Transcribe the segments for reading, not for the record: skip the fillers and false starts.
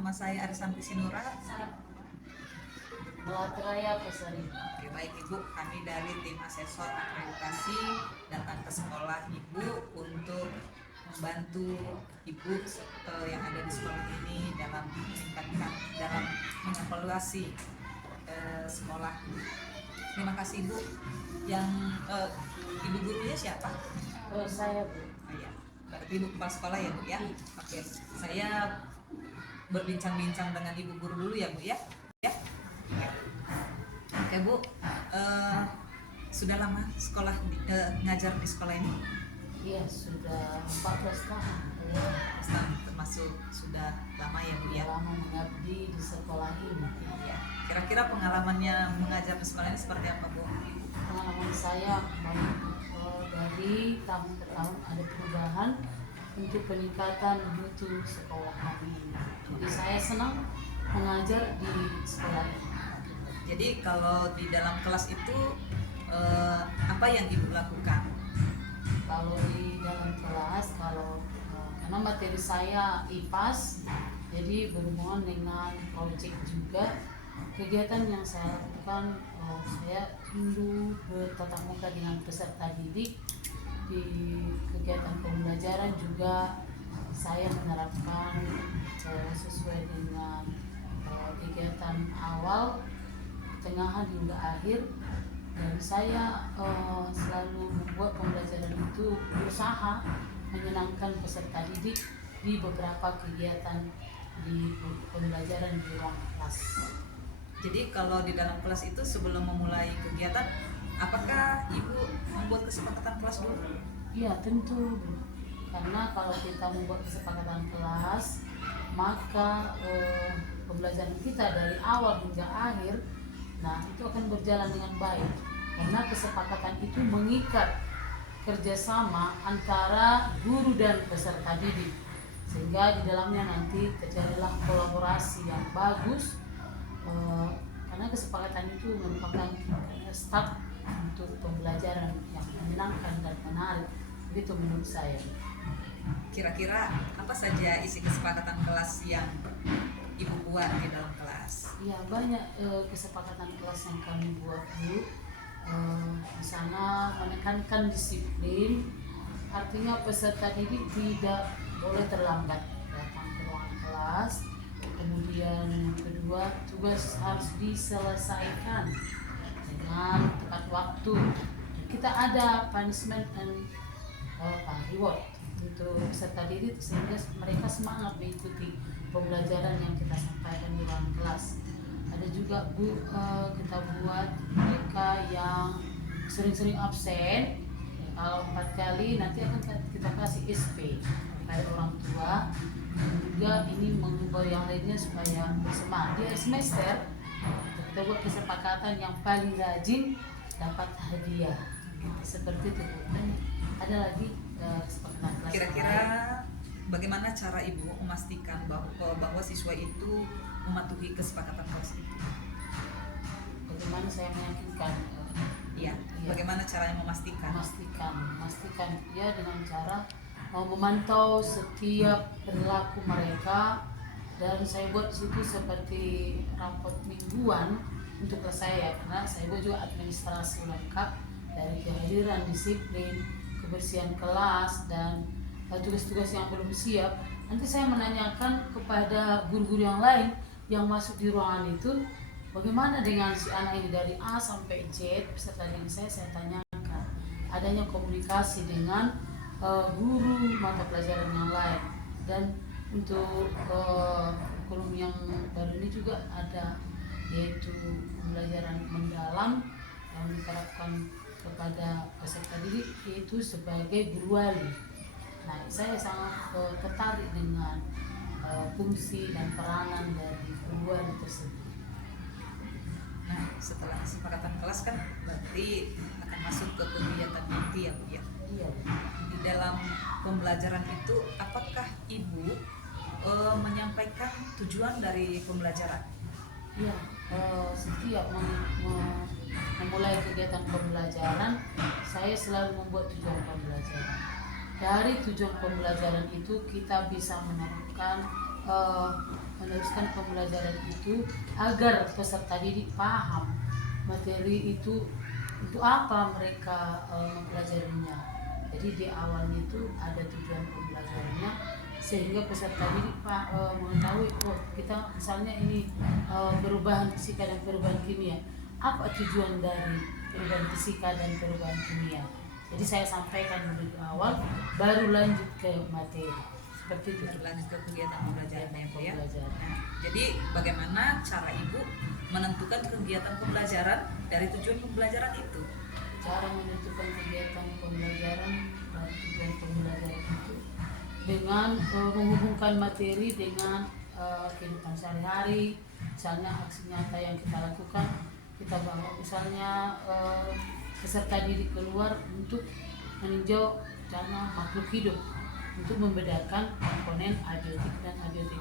nama saya Arisanti Sinura. Melati Raya Pesari. Oke, baik Ibu, kami dari tim asesor akreditasi datang ke sekolah Ibu untuk membantu Ibu yang ada di sekolah ini dalam meningkatkan, dalam mengevaluasi sekolah. Terima kasih Ibu. Yang Ibu gurunya siapa? Saya Bu. Oh, ya. Berarti Ibu kepala sekolah ya Bu ya? Oke, saya berbincang-bincang dengan Ibu guru dulu ya Bu ya? Ya. Oke Bu, sudah lama sekolah ngajar di sekolah ini? Iya, sudah 14 tahun. Termasuk sudah lama ya Bu ya? Lama mengabdi di sekolah ini. Iya. Kira-kira pengalamannya mengajar di sekolah ini seperti apa Bu? Pengalaman saya dari tahun ke tahun ada perubahan untuk peningkatan mutu sekolah kami ini. Jadi saya senang mengajar di sekolah ini. Jadi kalau di dalam kelas itu apa yang Ibu lakukan? Kalau di dalam kelas, karena materi saya IPAS, jadi berhubungan dengan proyek juga. Kegiatan yang saya lakukan, saya dulu bertatap muka dengan peserta didik. Di kegiatan pembelajaran juga saya menerapkan sesuai dengan kegiatan awal, tengahan hingga akhir. Dan saya selalu membuat pembelajaran itu berusaha menyenangkan peserta didik di beberapa kegiatan di pembelajaran di ruang kelas. Jadi kalau di dalam kelas itu sebelum memulai kegiatan, apakah Ibu membuat kesepakatan kelas dulu? Iya tentu, karena kalau kita membuat kesepakatan kelas, maka pembelajaran kita dari awal hingga akhir, nah itu akan berjalan dengan baik. Karena kesepakatan itu mengikat kerjasama antara guru dan peserta didik, sehingga di dalamnya nanti terjadilah kolaborasi yang bagus. Karena kesepakatan itu merupakan start untuk pembelajaran yang menyenangkan dan menarik, begitu menurut saya. Kira-kira apa saja isi kesepakatan kelas yang Ibu buat di dalam kelas? Ya banyak kesepakatan kelas yang kami buat dulu. Di sana menekankan disiplin, artinya peserta didik tidak boleh terlambat datang ke ruangan kelas. Kemudian yang kedua, tugas harus diselesaikan dengan tepat waktu. Kita ada punishment and reward untuk peserta didik sehingga mereka semangat mengikuti pembelajaran yang kita sampaikan di ruang kelas. Ada juga kita buat mereka yang sering-sering absen, kalau 4 kali nanti akan kita kasih SP kepada orang tua. Dan juga ini mengubah yang lainnya supaya bersemangat. Di akhir semester kita buat kesepakatan yang paling rajin dapat hadiah, seperti itu. Dan ada lagi kesepakatan kelas. Kira-kira bagaimana cara Ibu memastikan bahwa siswa itu mematuhi kesepakatan kelas itu? Bagaimana saya meyakinkan? Iya. Bagaimana caranya memastikan? Memastikan ya dengan cara memantau setiap perilaku mereka, dan saya buat situ seperti rapot mingguan untuk kelas saya, karena saya buat juga administrasi lengkap dari kehadiran, disiplin, kebersihan kelas, dan tugas-tugas yang belum siap. Nanti saya menanyakan kepada guru-guru yang lain yang masuk di ruangan itu, bagaimana dengan si anak ini dari A sampai Z, peserta didik saya tanyakan. Adanya komunikasi dengan guru mata pelajaran yang lain. Dan untuk kurikulum yang baru ini juga ada, yaitu pembelajaran mendalam yang diterapkan kepada peserta didik, yaitu sebagai guru wali. Nah, saya sangat tertarik dengan fungsi dan peranan dari guru wali tersebut. Nah, setelah kesepakatan kelas kan berarti akan masuk ke kegiatan inti ya Bu ya? Iya. Di dalam pembelajaran itu apakah Ibu menyampaikan tujuan dari pembelajaran? Iya, setiap memulai kegiatan pembelajaran, saya selalu membuat tujuan pembelajaran. Dari tujuan pembelajaran itu kita bisa menemukan meneruskan pembelajaran itu agar peserta didik paham materi itu untuk apa mereka mempelajarinya. Jadi di awalnya itu ada tujuan pembelajarannya sehingga peserta didik mengetahui kita misalnya ini perubahan fisika dan perubahan kimia, apa tujuan dari perubahan fisika dan perubahan kimia. Jadi saya sampaikan dulu di awal, baru lanjut ke materi. Seperti itu. Berlanjut ke kegiatan pembelajaran ya Bu ya. Pembelajaran. Jadi bagaimana cara Ibu menentukan kegiatan pembelajaran dari tujuan pembelajaran itu? Cara menentukan kegiatan pembelajaran dan tujuan pembelajaran itu dengan menghubungkan materi dengan kehidupan sehari-hari. Misalnya aksi nyata yang kita lakukan, kita bawa misalnya peserta didik keluar untuk meninjau bencana makhluk hidup untuk membedakan komponen abiotik dan abiotik.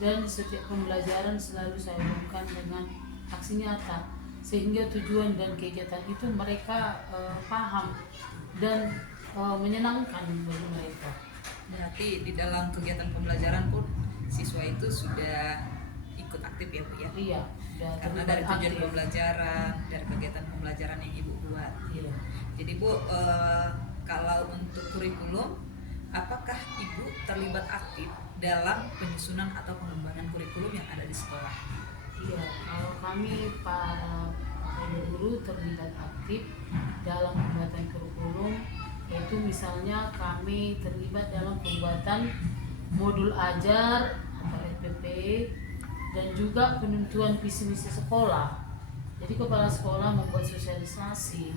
Dan setiap pembelajaran selalu saya hubungkan dengan aksi nyata sehingga tujuan dan kegiatan itu mereka paham dan menyenangkan bagi mereka. Berarti di dalam kegiatan pembelajaran pun siswa itu sudah ikut aktif ya Bu ya? Iya. Karena dari tujuan pembelajaran, dari kegiatan pembelajaran yang Ibu buat. Iya. Jadi Bu, kalau untuk kurikulum, apakah Ibu terlibat aktif dalam penyusunan atau pengembangan kurikulum yang ada di sekolah? Iya, kalau kami para guru terlibat aktif dalam pembuatan kurikulum, yaitu misalnya kami terlibat dalam pembuatan modul ajar atau SPP dan juga penentuan visi misi sekolah. Jadi kepala sekolah membuat sosialisasi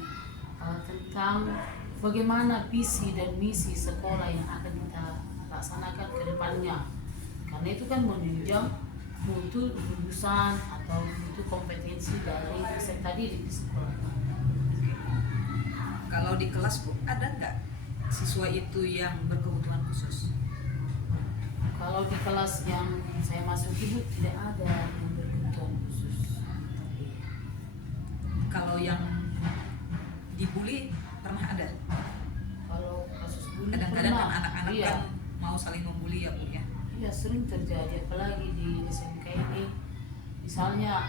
tentang bagaimana visi dan misi sekolah yang akan kita laksanakan ke depannya. Karena itu kan menunjang mutu lulusan atau mutu kompetensi dari peserta didik di sekolah. Kalau di kelas Bu, ada nggak siswa itu yang berkebutuhan khusus? Kalau di kelas yang saya masuki Bu, tidak ada yang berkebutuhan khusus. Kalau yang dibully pernah ada? Kalau kasus bully Kadang-kadang kan pernah. anak-anak Iya. kan mau saling membuli ya Bu ya? Iya, sering terjadi, apalagi di SMK ini. Misalnya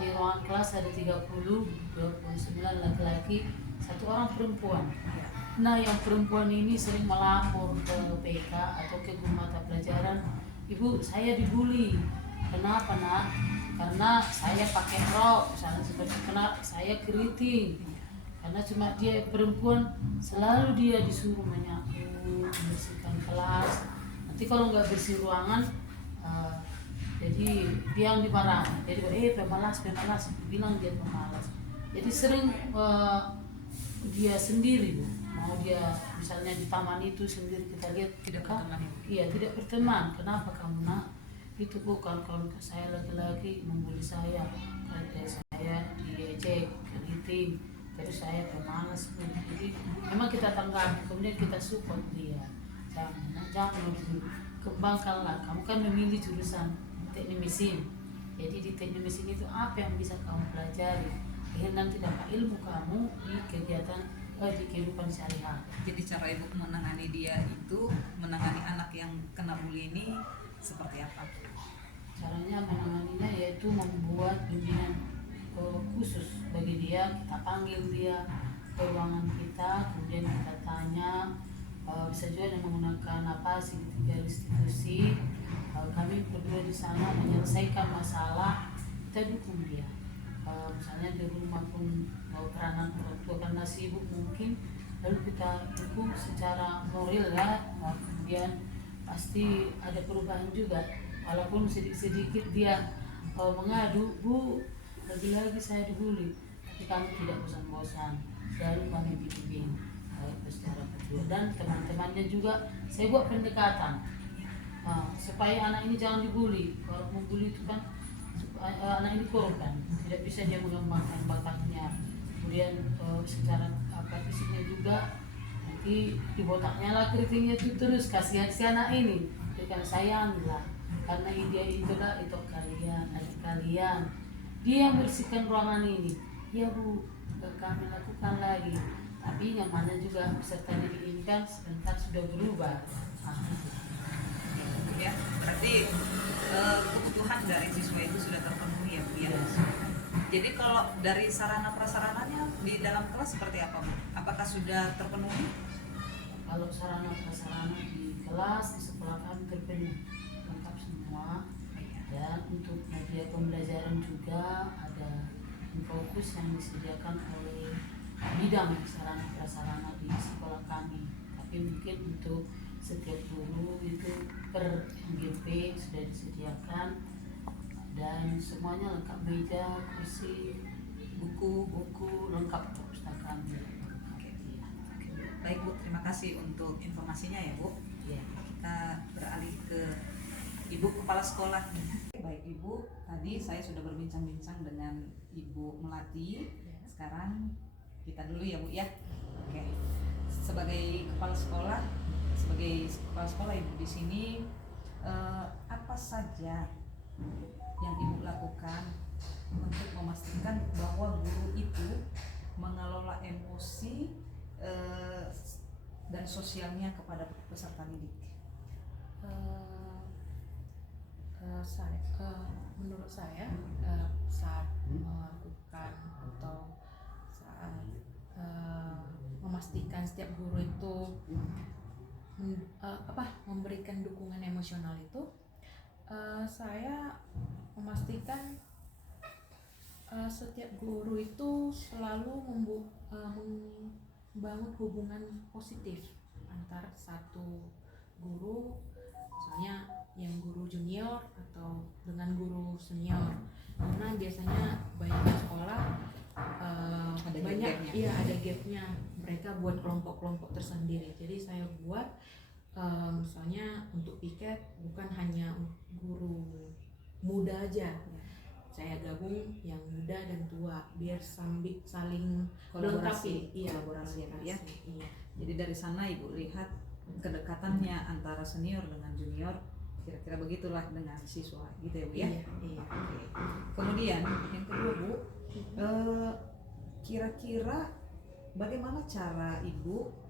di ruangan kelas ada 29 laki-laki, 1 orang perempuan. Iya. Nah, yang perempuan ini sering melapor ke PK atau ke guru mata pelajaran, "Ibu, saya dibully." Kenapa, Nak? Karena saya pakai rok, misalnya seperti kena saya keriting. Karena cuma dia perempuan, selalu dia disuruh menyapu, membersihkan kelas. Nanti kalau nggak bersih ruangan, jadi dia yang dimarahin. Jadi pemalas, bilang dia pemalas. Jadi sering dia sendiri, Bu. Mau dia misalnya di taman itu sendiri kita lihat Tidak berteman ya Bu? Iya, tidak berteman. Kenapa kamu, Nak? Itu bukan kalau saya laki-laki membuli saya, kayak saya diejek, keriting, terus saya pemalas. Jadi memang kita tanggapi, kemudian kita support dia. Jangan dulu, kembangkanlah. Kamu kan memilih jurusan teknik mesin. Jadi di teknik mesin itu apa yang bisa kamu pelajari? Nanti dapat ilmu kamu di kegiatan di kehidupan sehari-hari. Jadi cara Ibu menangani dia itu, menangani anak yang kena bully ini seperti apa? Caranya menanganinya yaitu membuat bimbingan khusus bagi dia. Kita panggil dia ke ruangan kita, kemudian kita tanya, bisa juga dengan menggunakan segitiga restitusi. Kami berdua di sana menyelesaikan masalah, kita dukung dia. Misalnya di rumah pun peranan orang tua karena sibuk mungkin, lalu kita dukung secara moral ya. Kemudian pasti ada perubahan juga, walaupun sedikit-sedikit dia mengadu, "Bu, lagi-lagi saya dibully," tapi kami tidak bosan-bosan, selalu kami bimbing secara berdua. Dan teman-temannya juga saya buat pendekatan supaya anak ini jangan dibully. Kalau membuli itu kan anak ini korban, tidak bisa dia mengembangkan bakatnya. Kemudian secara fisiknya juga nanti di botaknya lah keritingnya itu, terus kasihan si anak ini, berikan sayanglah karena dia itulah itu kalian, adik kalian. Dia bersihkan ruangan ini, ya Bu, kami lakukan lagi. Tapi yang mana juga peserta didik ini kan sebentar sudah berubah. Ya, berarti dari sarana prasarananya di dalam kelas seperti apa, Bu? Apakah sudah terpenuhi? Kalau sarana prasarana di kelas di sekolah kami terpenuhi lengkap semua. Dan untuk media pembelajaran juga ada fokus yang disediakan oleh bidang sarana prasarana di sekolah kami. Tapi mungkin untuk setiap guru itu per MGP sudah disediakan dan semuanya lengkap, meja, kursi, buku lengkap perpustakaan. Oke. Baik Bu, terima kasih untuk informasinya ya Bu. Ya. Kita beralih ke Ibu Kepala Sekolah. Baik Ibu, tadi saya sudah berbincang-bincang dengan Ibu Melati. Sekarang kita dulu ya Bu ya. Oke. Sebagai kepala sekolah Ibu di sini apa saja yang Ibu lakukan untuk memastikan bahwa guru itu mengelola emosi dan sosialnya kepada peserta didik? Menurut saya saat melakukan atau saat memastikan setiap guru itu memberikan dukungan emosional itu, saya memastikan setiap guru itu selalu membangun hubungan positif antar satu guru, misalnya yang guru junior atau dengan guru senior, karena biasanya banyak sekolah Ada banyak gap-nya. iya ada gapnya, mereka buat kelompok-kelompok tersendiri. Jadi saya buat misalnya untuk piket bukan hanya guru muda aja, saya gabung yang muda dan tua biar saling melengkapi. Kolaborasi ya Bu ya. Iya. Jadi dari sana Ibu lihat kedekatannya antara senior dengan junior, kira-kira begitulah dengan siswa gitu ya Bu ya. Iya. Oke. Kemudian yang kedua Bu, kira-kira bagaimana cara Ibu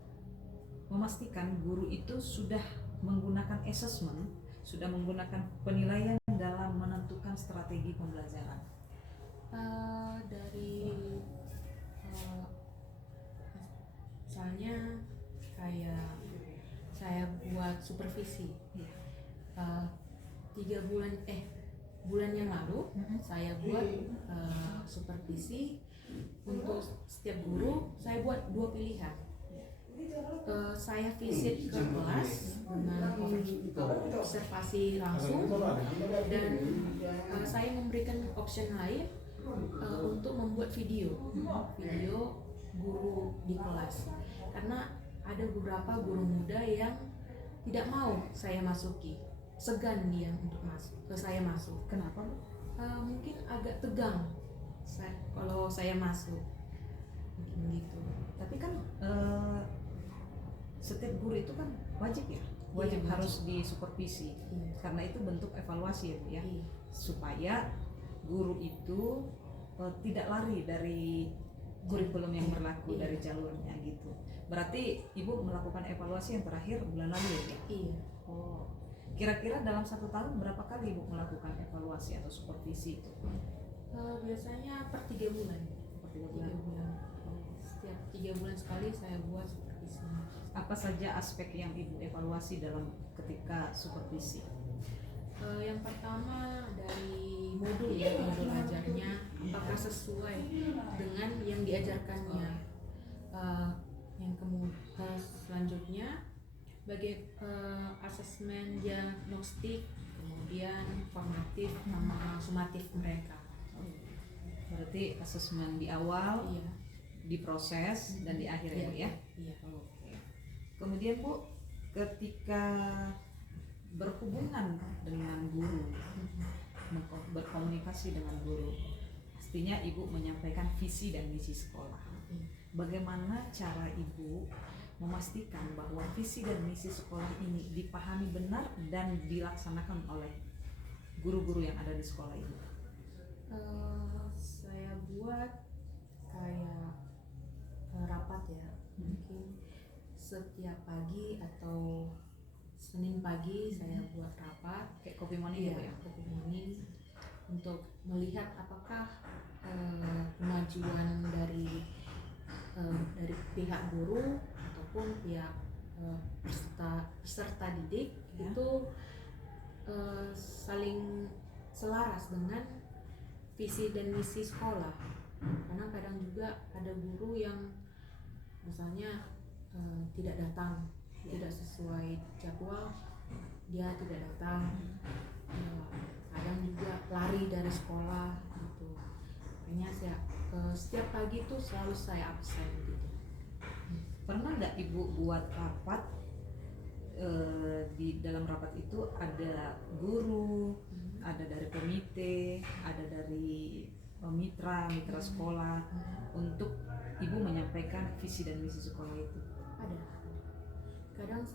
memastikan guru itu sudah menggunakan assessment, sudah menggunakan penilaian dalam menentukan strategi pembelajaran? Dari misalnya kayak saya buat supervisi. Iya. 3 bulan yang lalu saya buat supervisi untuk setiap guru. Saya buat 2 pilihan. Saya visit ke kelas dengan observasi langsung, dan saya memberikan option lain untuk membuat video guru di kelas, karena ada beberapa guru muda yang tidak mau saya masuki, segan dia untuk saya masuk. Kenapa Bu? Mungkin agak tegang kalau saya masuk, mungkin gitu. Tapi kan setiap guru itu kan wajib Iya, harus disupervisi, Iya. karena itu bentuk evaluasi ya Bu ya, Iya. supaya guru itu tidak lari dari kurikulum yang berlaku, Iya. dari jalurnya gitu. Berarti Ibu melakukan evaluasi yang terakhir bulan lalu ya Bu? Iya. Oh, kira-kira dalam 1 tahun berapa kali Ibu melakukan evaluasi atau supervisi itu? Biasanya per 3 bulan. Per 3 3 bulan. bulan. Setiap 3 bulan sekali saya buat supervisi. Apa saja aspek yang Ibu evaluasi dalam ketika supervisi? Yang pertama dari modul ajarnya, apakah sesuai dengan yang diajarkannya. Yang kemudian selanjutnya asesmen diagnostik, kemudian formatif sama sumatif mereka. Berarti asesmen di awal, Iya. di proses, dan di akhir ya Bu ya? Iya. Oke. Kemudian Bu, ketika berhubungan dengan guru, berkomunikasi dengan guru, pastinya Ibu menyampaikan visi dan misi sekolah. Bagaimana cara Ibu memastikan bahwa visi dan misi sekolah ini dipahami benar dan dilaksanakan oleh guru-guru yang ada di sekolah ini? Saya buat kayak rapat ya, mungkin setiap pagi atau Senin pagi saya buat rapat Kayak kopi morning gitu ya? kopi morning. untuk melihat apakah kemajuan dari pihak guru ataupun pihak peserta didik Ya. itu saling selaras dengan visi dan misi sekolah. Karena kadang juga ada guru yang misalnya tidak datang, tidak sesuai jadwal, dia tidak datang. Kadang juga lari dari sekolah gitu. Makanya setiap pagi tuh selalu saya absen gitu. Pernah nggak Ibu buat rapat, di dalam rapat itu ada guru, ada dari komite, ada dari mitra sekolah, untuk Ibu menyampaikan visi dan misi sekolah itu? Ada. Kadang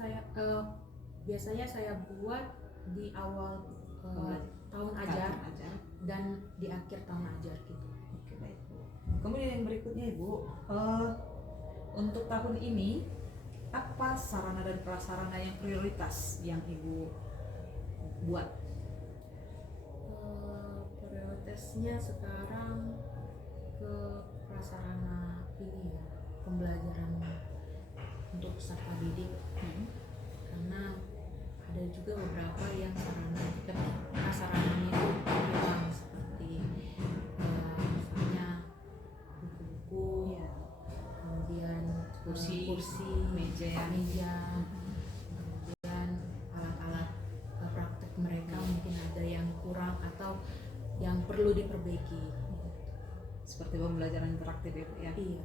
biasanya saya buat di awal tahun ajar dan di akhir tahun ajar gitu. Oke, baik Bu. Kemudian yang berikutnya Ibu, untuk tahun ini apa sarana dan prasarana yang prioritas yang Ibu buat? Prioritasnya sekarang ke prasarana ini ya, pembelajaran untuk peserta didik. Karena ada juga beberapa yang prasarananya itu kurang, seperti misalnya buku-buku, Ya. kemudian kursi, meja. kemudian alat-alat praktek mereka mungkin ada yang kurang atau yang perlu diperbaiki. Seperti pembelajaran interaktif ya Bu ya? Iya.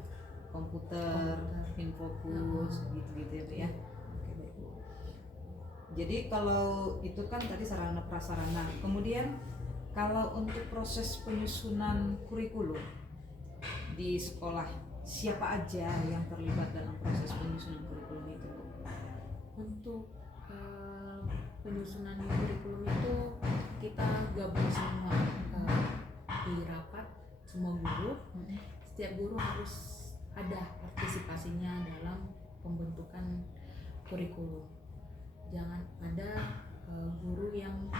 Komputer. Infokus, gitu-gitu ya Bu ya? Oke, baik Bu. Jadi kalau itu kan tadi sarana prasarana. Kemudian kalau untuk proses penyusunan kurikulum di sekolah, siapa aja yang terlibat dalam proses penyusunan kurikulum itu Bu? Untuk penyusunan kurikulum itu kita gabung semua di rapat, semua guru. Setiap guru harus ada partisipasinya dalam pembentukan kurikulum. Jangan ada guru yang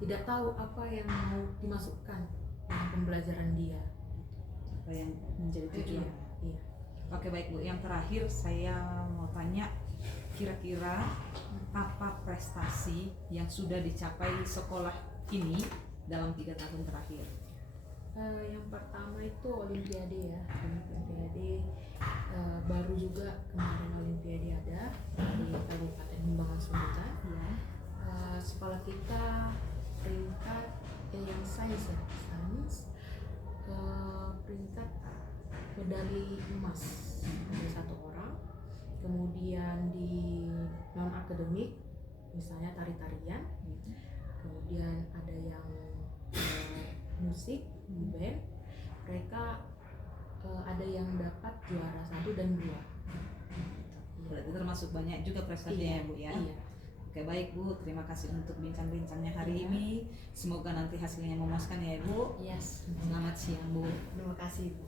tidak tahu apa yang mau dimasukkan dalam pembelajaran dia. Apa yang menjadi tujuan? Iya. Oke, baik Bu. Yang terakhir saya mau tanya, kira-kira apa prestasi yang sudah dicapai sekolah ini dalam 3 tahun terakhir? Yang pertama itu Olimpiade ya. Olimpiade baru juga kemarin Olimpiade ada di Kabupaten Humbangan Sundutan. Ya. Sekolah kita peringkat yang sains peringkat medali emas ada 1 orang. Kemudian di non akademik misalnya tari-tarian, kemudian ada yang musik band, mereka ada yang dapat juara 1 dan 2. Berarti termasuk banyak juga prestasinya ya Bu ya? Iya. Oke, baik Bu, terima kasih untuk bincang-bincangnya hari Iya. ini. Semoga nanti hasilnya memuaskan ya Bu. Yes. Selamat siang Bu. Terima kasih Bu.